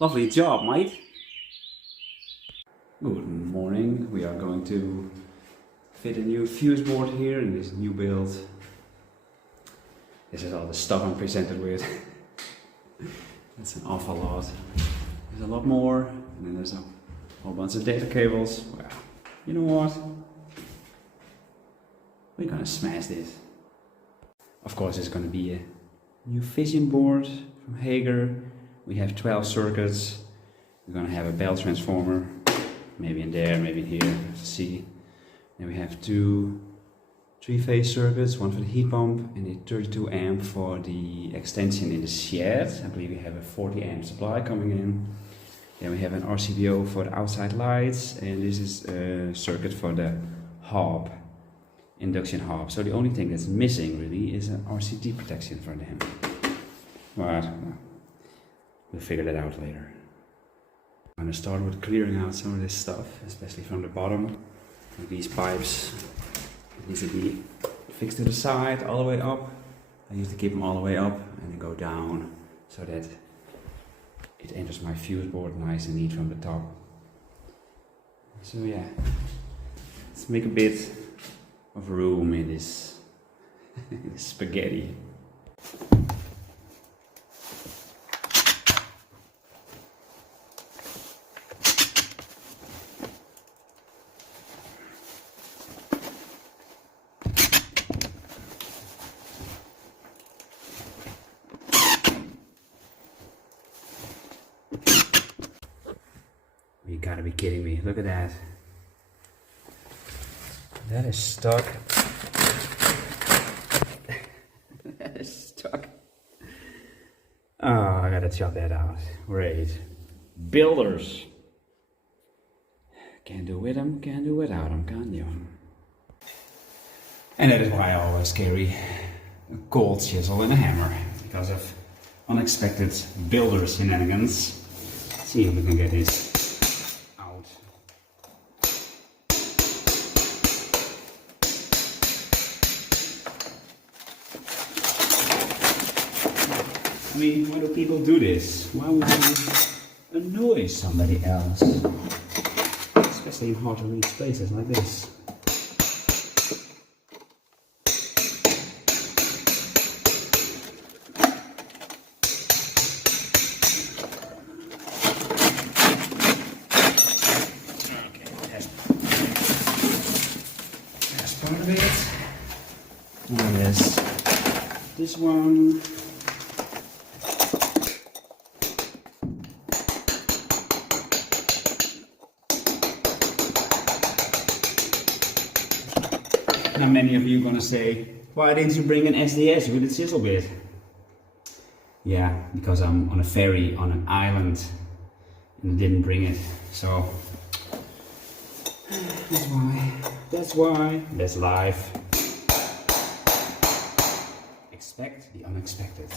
Lovely job, mate. Good morning. We are going to fit a new fuse board here in this new build. This is all the stuff I'm presented with. That's an awful lot. There's a lot more, and then there's a whole bunch of data cables. Well, you know what? We're gonna smash this. Of course, it's gonna be a new fission board from Hager. We have 12 circuits. We're gonna have a bell transformer, maybe in there, maybe here. Let's see. Then we have two 3-phase circuits, one for the heat pump and a 32 amp for the extension in the shed. I believe we have a 40 amp supply coming in. Then we have an RCBO for the outside lights, and this is a circuit for the hob, induction hob. So the only thing that's missing really is an RCD protection for them. But we'll figure that out later. I'm going to start with clearing out some of this stuff, especially from the bottom. These pipes need to be fixed to the side, all the way up. I used to keep them all the way up and then go down so that it enters my fuse board nice and neat from the top. So yeah, let's make a bit of room in this, this spaghetti. You gotta be kidding me, look at that. That is stuck. That is stuck. Oh, I gotta chop that out. Great. Builders. Can't do with them, can't do without them, can you? And that is why I always carry a cold chisel and a hammer, because of unexpected builder shenanigans. Let's see if we can get this out. I mean, why do people do this? Why would you annoy somebody else? Especially in hard to reach places like this. Part of it. And there's this one. Now many of you are gonna say, why didn't you bring an SDS with a chisel bit? Yeah, because I'm on a ferry on an island and I didn't bring it, so that's why. That's why. That's life. Expect the unexpected.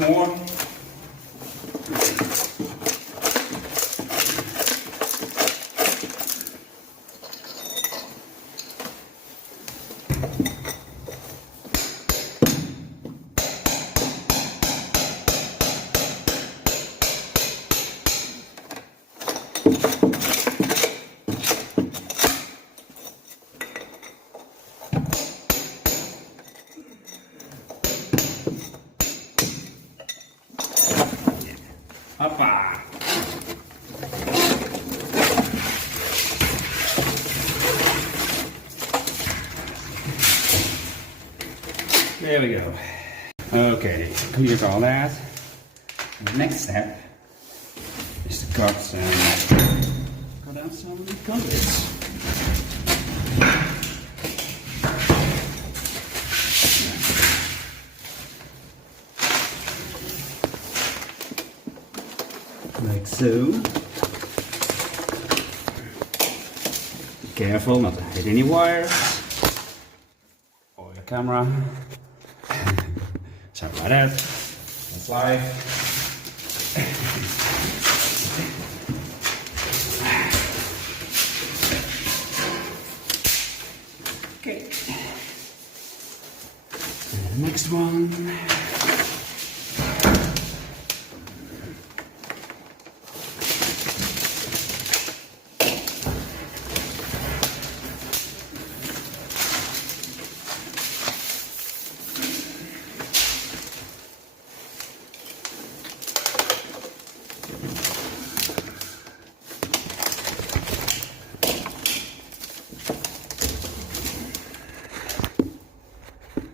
More. Hoppa! There we go. Okay, cleared all that. And the next step is to cut out some of the conduits. Like so. Be careful not to hit any wires or your camera. Sorry about that. That's live. Okay. And the next one.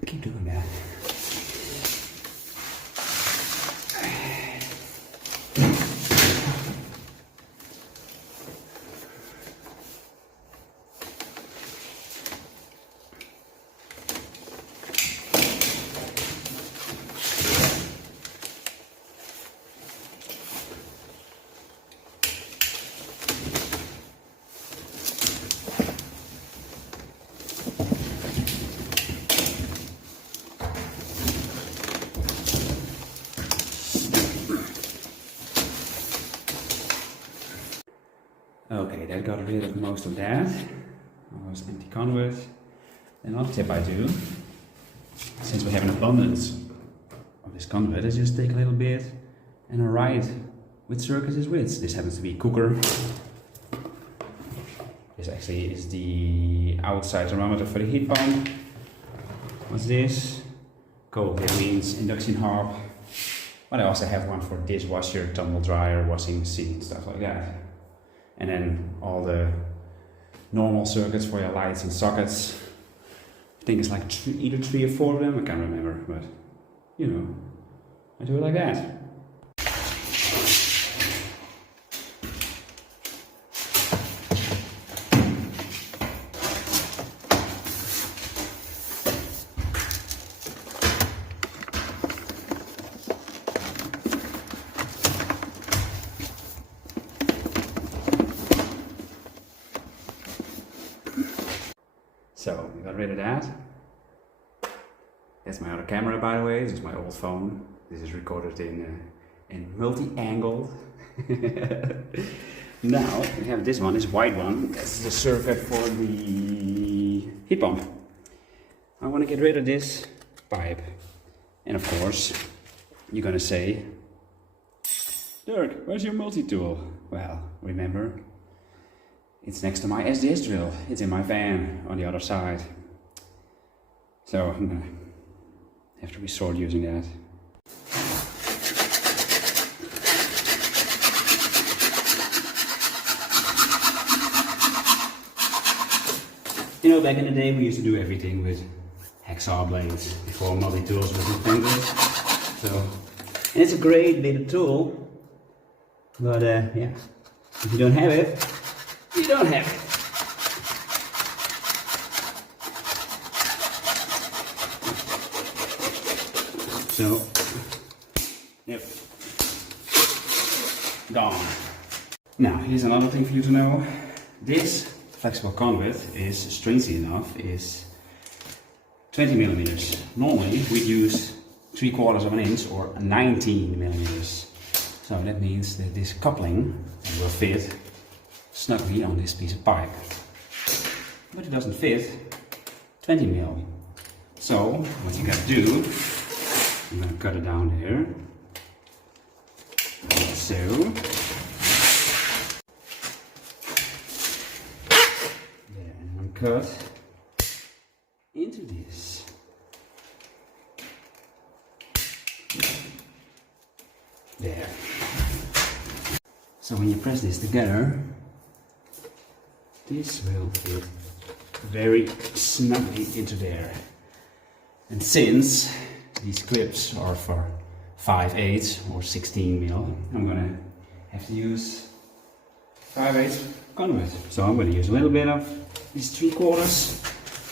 Keep doing that. Okay, that got rid of most of that. All those empty conduit. Another tip I do, since we have an abundance of this conduit, I just take a little bit and I write which circuit is which. This happens to be cooker. This actually is the outside thermometer for the heat pump. What's this? Cold, that means induction hob. But I also have one for dishwasher, tumble dryer, washing machine, stuff like that. And then all the normal circuits for your lights and sockets. I think it's like either 3 or 4 of them, I can't remember, but you know, I do it like that. So, we got rid of that. That's my other camera, by the way. This is my old phone. This is recorded in multi-angle. Now, we have this one, this white one. That's the circuit for the heat pump. I want to get rid of this pipe. And of course, you're gonna say, Dirk, where's your multi-tool? Well, remember, it's next to my SDS drill. It's in my van on the other side. So I'm gonna have to resort using that. You know, back in the day we used to do everything with hacksaw blades before multi-tools was invented. So, and it's a great little tool, but yeah, if you don't have it, you don't have it. So, yep, gone. Now, here's another thing for you to know. This flexible conduit is, strangely enough, is 20 millimeters. Normally, we use 3/4 of an inch or 19 millimeters. So that means that this coupling will fit snugly on this piece of pipe. But it doesn't fit 20 mil. So what you gotta do, I'm gonna cut it down there. Like so. There, and I'm cut into this. There. So when you press this together, this will fit very snugly into there. And since these clips are for 5/8 or 16 mil, I'm gonna have to use 5/8 conduit. So I'm gonna use a little bit of these 3/4.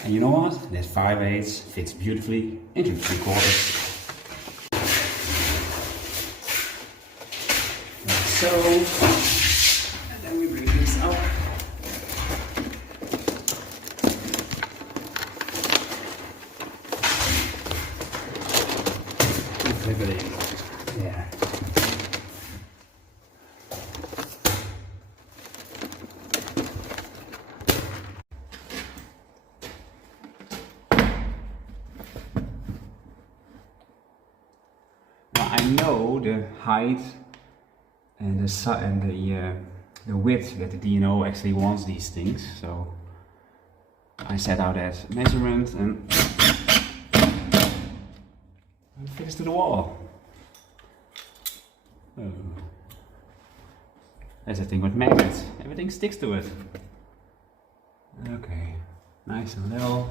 And you know what? That 5/8 fits beautifully into 3/4. Like so. And then we bring this up. Clip it in. Yeah. I know the height and the width that the DNO actually wants these things, so I set out that measurement and it fits to the wall. Oh. That's the thing with magnets, everything sticks to it. Okay, nice and level.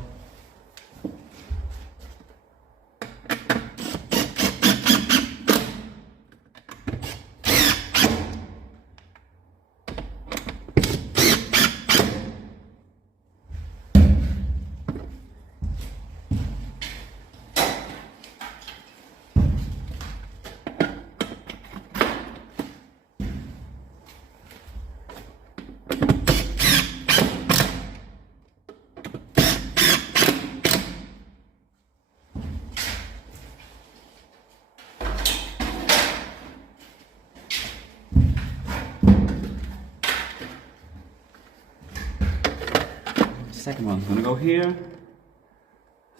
Second one's gonna go here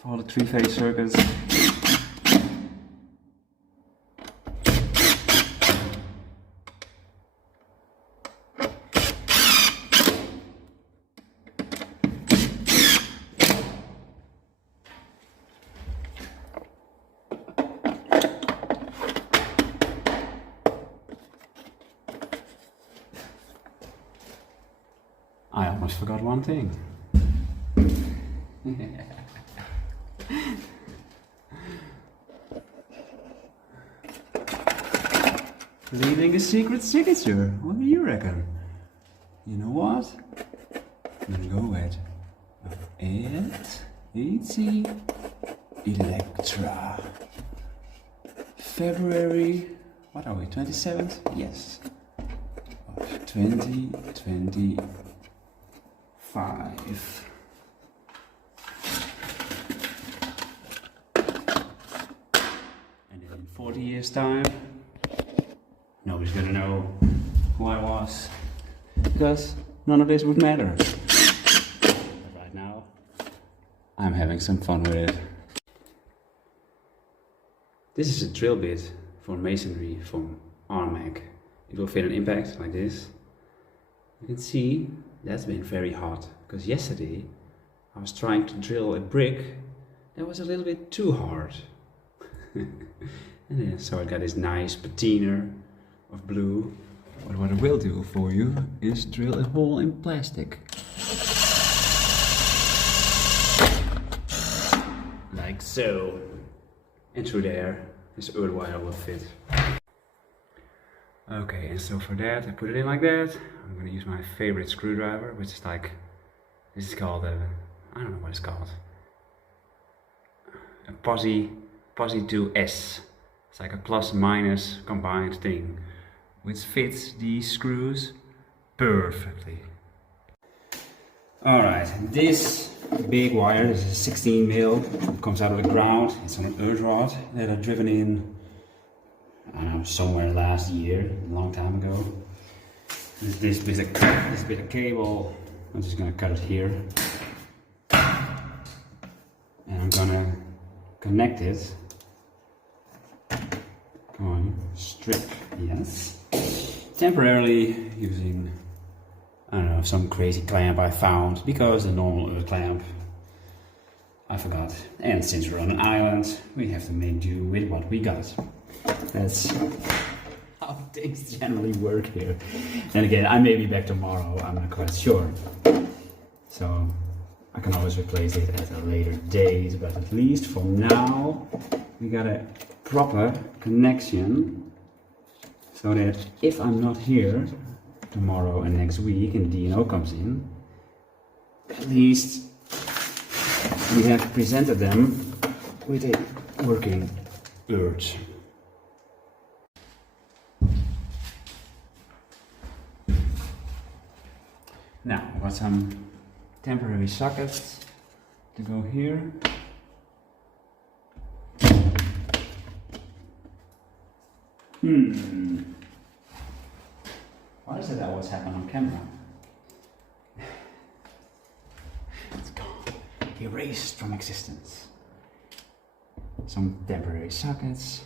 for all the 3-phase circuits. I almost forgot one thing. Leaving a secret signature. What do you reckon? You know what? I'm gonna go with E.T. Electra. February, what are we, 27th? Yes. Of 2025. And in 40 years' time, nobody's gonna know who I was, because none of this would matter. But right now, I'm having some fun with it. This is a drill bit for masonry from Armac. It will fit an impact like this. You can see that's been very hot, because yesterday I was trying to drill a brick that was a little bit too hard. And then, so I got this nice patina of blue. But what I will do for you is drill a hole in plastic. Like so. And through there, this earth wire will fit. Okay, and so for that, I put it in like that. I'm gonna use my favorite screwdriver, which is like, this is called a, I don't know what it's called. A Posi 2S. It's like a plus minus combined thing, which fits these screws perfectly. Alright, this big wire, this is 16 mil, it comes out of the ground. It's an earth rod that I've driven in, I don't know, somewhere last year, a long time ago. This bit of cable, I'm just gonna cut it here. And I'm gonna connect it. Come on, strip, yes. Temporarily using, I don't know, some crazy clamp I found, because the normal earth clamp I forgot. And since we're on an island, we have to make do with what we got. That's how things generally work here. And again, I may be back tomorrow, I'm not quite sure. So I can always replace it at a later date, but at least for now we got a proper connection so that if I'm not here tomorrow and next week and D&O comes in, at least we have presented them with a working urge. Now, I've got some temporary sockets to go here. Why does that always happen on camera? It's gone. Erased from existence. Some temporary sockets.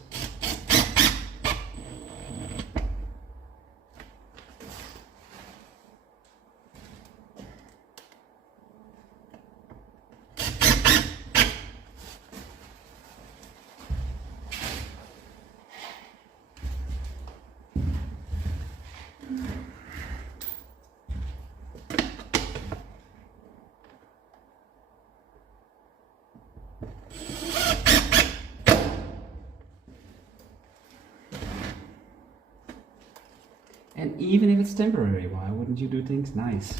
And even if it's temporary, why wouldn't you do things nice?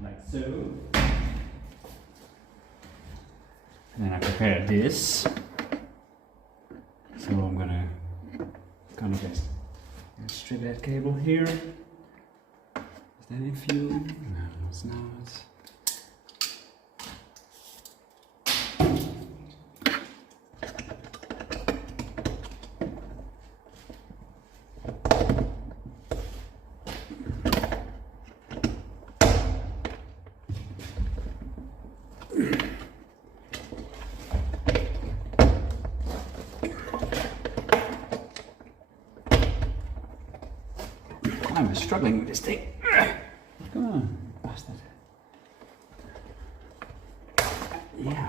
Like so. And then I prepare this. So I'm gonna kind of just strip that cable here. Is that in view? No, it's not. I'm struggling with this thing. Come on, bastard. Yeah.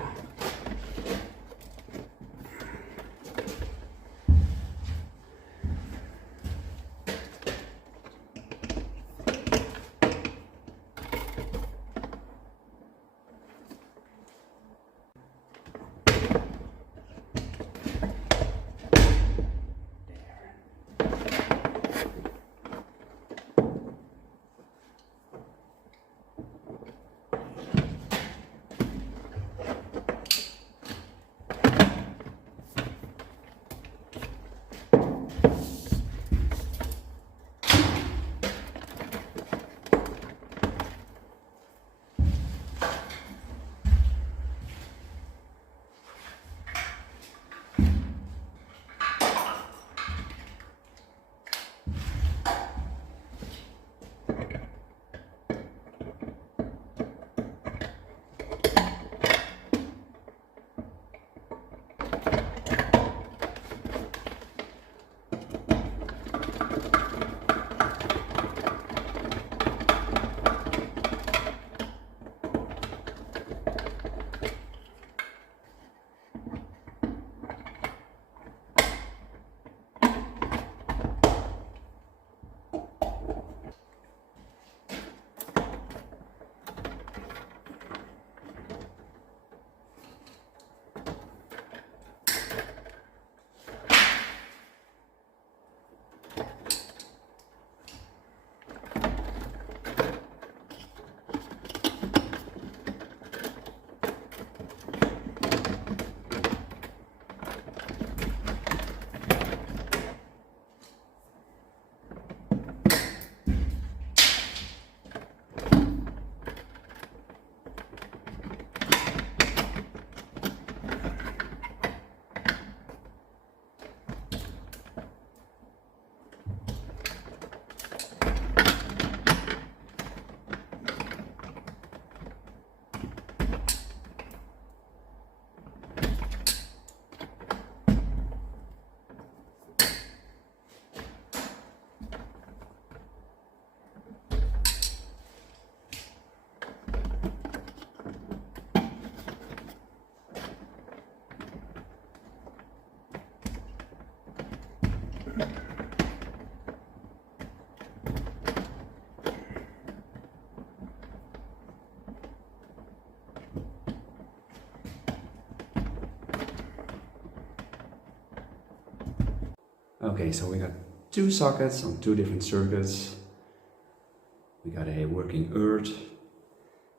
Okay, so we got 2 sockets on 2 different circuits. We got a working earth,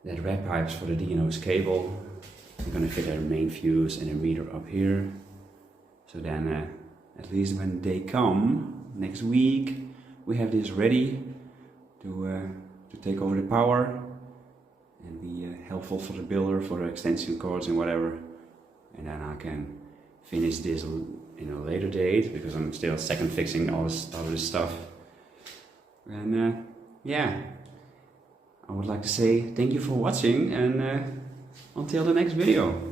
that red pipes for the DNO's cable. We're gonna fit our main fuse and a meter up here. So then at least when they come next week, we have this ready to take over the power and be helpful for the builder, for the extension cords and whatever. And then I can finish this in a later date, because I'm still second fixing all this stuff. And yeah, I would like to say thank you for watching, and until the next video.